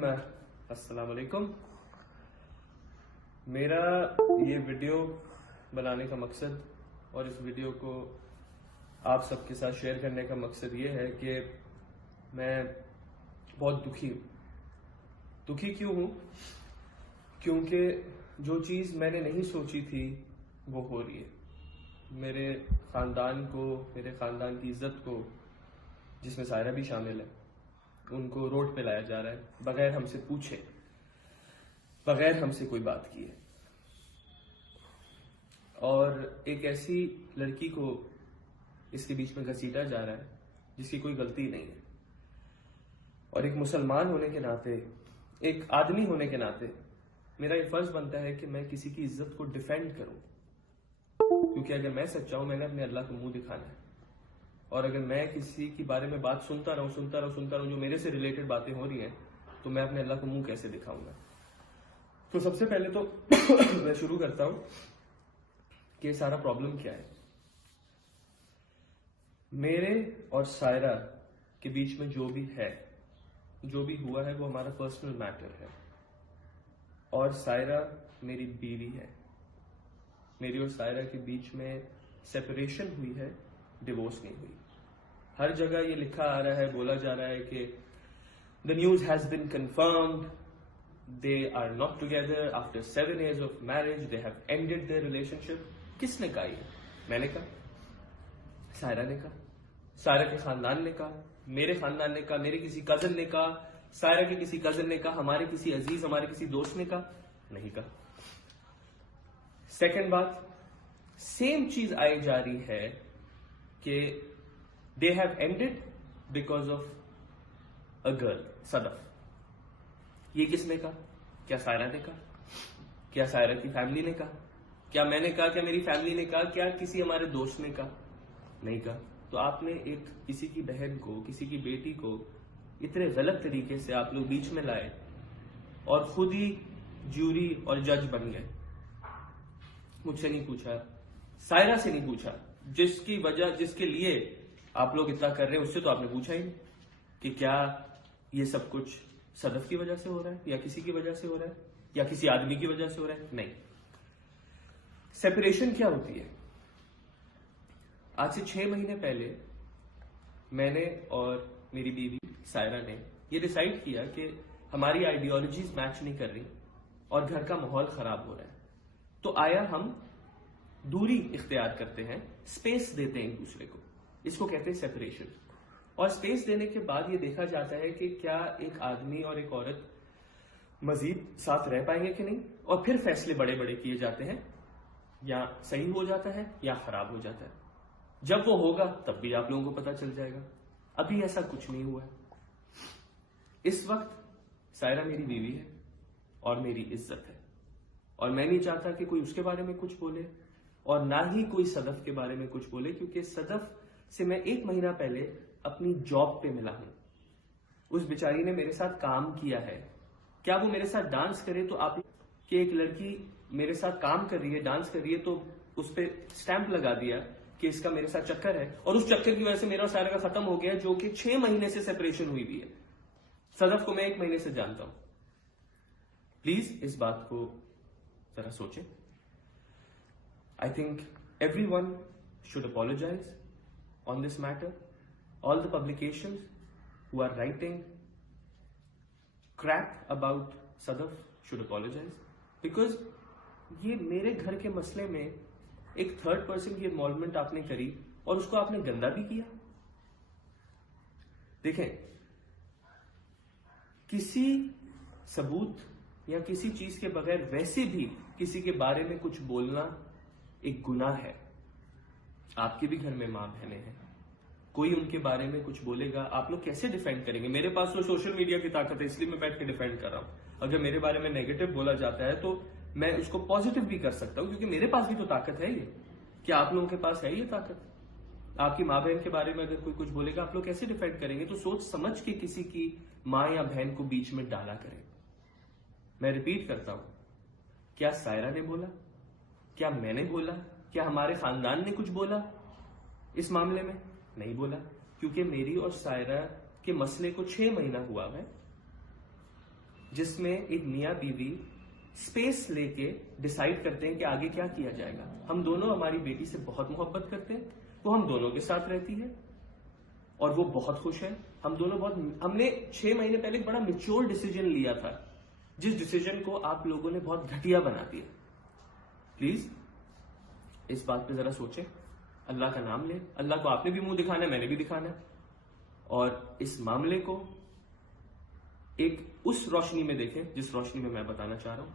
السلام علیکم. میرا یہ ویڈیو بنانے کا مقصد اور اس ویڈیو کو آپ سب کے ساتھ شیئر کرنے کا مقصد یہ ہے کہ میں بہت دکھی ہوں. دکھی کیوں ہوں؟ کیونکہ جو چیز میں نے نہیں سوچی تھی وہ ہو رہی ہے. میرے خاندان کو، میرے خاندان کی عزت کو، جس میں سائرہ بھی شامل ہے، ان کو روڈ پہ لایا جا رہا ہے بغیر ہم سے پوچھے، بغیر ہم سے کوئی بات کیے. اور ایک ایسی لڑکی کو اس کے بیچ میں گھسیٹا جا رہا ہے جس کی کوئی غلطی نہیں ہے. اور ایک مسلمان ہونے کے ناطے، ایک آدمی ہونے کے ناطے میرا یہ فرض بنتا ہے کہ میں کسی کی عزت کو ڈیفینڈ کروں. کیونکہ اگر میں سچا ہوں، میں نے اپنے اللہ کو منہ دکھانا ہے. اور اگر میں کسی کے بارے میں بات سنتا رہوں جو میرے سے ریلیٹڈ باتیں ہو رہی ہیں، تو میں اپنے اللہ کو منہ کیسے دکھاؤں گا؟ تو سب سے پہلے تو میں شروع کرتا ہوں کہ یہ سارا پرابلم کیا ہے. میرے اور سائرہ کے بیچ میں جو بھی ہوا ہے وہ ہمارا پرسنل میٹر ہے. اور سائرہ میری بیوی ہے. میری اور سائرہ کے بیچ میں سیپریشن ہوئی ہے، ڈیورس نہیں ہوئی. ہر جگہ یہ لکھا آ رہا ہے، بولا جا رہا ہے کہ the news has been confirmed, they are not together after 7 years of marriage, they have ended their relationship. کس نے کہا یہ؟ میں نے کہا، سائرہ نے کہا، سائرہ کے خاندان نے کہا، میرے خاندان نے کہا، میرے کسی کزن نے کہا، سائرہ کے کسی کزن نے کہا، ہمارے کسی عزیز، ہمارے کسی دوست نے کہا؟ نہیں کہا. سیکنڈ بات، سیم چیز آئی جا رہی ہے کہ they have ended because of a girl, صدف. یہ کس نے کہا؟ کیا سائرہ نے کہا؟ کیا سائرہ کی فیملی نے کہا؟ کیا میں نے کہا؟ کیا میری فیملی نے کہا؟ کیا کسی ہمارے دوست نے کہا؟ نہیں کہا. تو آپ نے کسی کی بہن کو، کسی کی بیٹی کو اتنے غلط طریقے سے آپ لوگ بیچ میں لائے اور خود ہی جیوری اور جج بن گئے. مجھ سے نہیں پوچھا، سائرہ سے نہیں پوچھا، جس کے لیے آپ لوگ اتنا کر رہے ہیں، اس سے تو آپ نے پوچھا ہی نہیں کہ کیا یہ سب کچھ صدف کی وجہ سے ہو رہا ہے، یا کسی کی وجہ سے ہو رہا ہے، یا کسی آدمی کی وجہ سے ہو رہا ہے. نہیں. سیپریشن کیا ہوتی ہے؟ آج سے 6 مہینے پہلے میں نے اور میری بیوی سائرہ نے یہ ڈیسائیڈ کیا کہ ہماری آئیڈیالوجیز میچ نہیں کر رہی اور گھر کا ماحول خراب ہو رہا ہے. تو آیا ہم دوری اختیار کرتے ہیں، اسپیس دیتے ہیں ایک دوسرے کو. اس کو کہتے ہیں سیپریشن. اور اسپیس دینے کے بعد یہ دیکھا جاتا ہے کہ کیا ایک آدمی اور ایک عورت مزید ساتھ رہ پائیں گے کہ نہیں، اور پھر فیصلے بڑے بڑے کیے جاتے ہیں. یا صحیح ہو جاتا ہے یا خراب ہو جاتا ہے. جب وہ ہوگا تب بھی آپ لوگوں کو پتا چل جائے گا. ابھی ایسا کچھ نہیں ہوا ہے. اس وقت سائرہ میری بیوی ہے اور میری عزت ہے، اور میں نہیں چاہتا کہ کوئی اس کے بارے میں کچھ بولے، اور نہ ہی کوئی صدف کے بارے میں کچھ بولے، کیونکہ صدف سے میں 1 مہینہ پہلے اپنی جاب پہ ملا ہوں. اس بیچاری نے میرے ساتھ کام کیا ہے. کیا وہ میرے ساتھ ڈانس کرے تو آپ کہ ایک لڑکی میرے ساتھ کام کر رہی ہے، ڈانس کر رہی ہے، تو اس پہ سٹیمپ لگا دیا کہ اس کا میرے ساتھ چکر ہے، اور اس چکر کی وجہ سے میرا اور سائرہ کا ختم ہو گیا، جو کہ 6 مہینے سے سیپریشن ہوئی بھی ہے. صدف کو میں 1 مہینے سے جانتا ہوں. پلیز اس بات کو ذرا سوچیں. I think everyone should apologize on this matter. All the publications who are writing crap about Sadaf should apologize. Because یہ میرے گھر کے مسئلے میں ایک تھرڈ پرسن کی انوالومنٹ آپ نے کری اور اس کو آپ نے گندا بھی کیا. دیکھیں، کسی ثبوت یا کسی چیز کے بغیر ویسے بھی کسی کے بارے میں کچھ بولنا ایک گناہ ہے. آپ کے بھی گھر میں ماں بہنیں ہیں، کوئی ان کے بارے میں کچھ بولے گا، آپ لوگ کیسے ڈیفینڈ کریں گے؟ میرے پاس تو سوشل میڈیا کی طاقت ہے، اس لیے میں بیٹھ کے ڈیفینڈ کر رہا ہوں. اگر میرے بارے میں نیگیٹو بولا جاتا ہے تو میں اس کو پازیٹو بھی کر سکتا ہوں، کیونکہ میرے پاس بھی تو طاقت ہے. یہ کیا آپ لوگوں کے پاس ہے یہ طاقت؟ آپ کی ماں بہن کے بارے میں اگر کوئی کچھ بولے گا، آپ لوگ کیسے ڈیفینڈ کریں گے؟ تو سوچ سمجھ کے کسی کی ماں یا بہن کو بیچ میں ڈالا کریں. میں ریپیٹ کرتا ہوں، کیا سائرہ نے بولا؟ کیا میں نے بولا؟ کیا ہمارے خاندان نے کچھ بولا اس معاملے میں؟ نہیں بولا، کیونکہ میری اور سائرہ کے مسئلے کو 6 مہینہ ہوا ہے. جس میں ایک میاں بیوی اسپیس لے کے ڈیسائیڈ کرتے ہیں کہ آگے کیا کیا جائے گا. ہم دونوں ہماری بیٹی سے بہت محبت کرتے ہیں, وہ ہم دونوں کے ساتھ رہتی ہے اور وہ بہت خوش ہے. ہم نے 6 مہینے پہلے ایک بڑا میچور ڈیسیجن لیا تھا, جس ڈیسیجن کو آپ لوگوں نے بہت گھٹیا بنا دیا. پلیز اس بات پہ ذرا سوچیں, اللہ کا نام لیں. اللہ کو آپ نے بھی منہ دکھانا ہے, میں نے بھی دکھانا ہے, اور اس معاملے کو ایک اس روشنی میں دیکھیں جس روشنی میں بتانا چاہ رہا ہوں.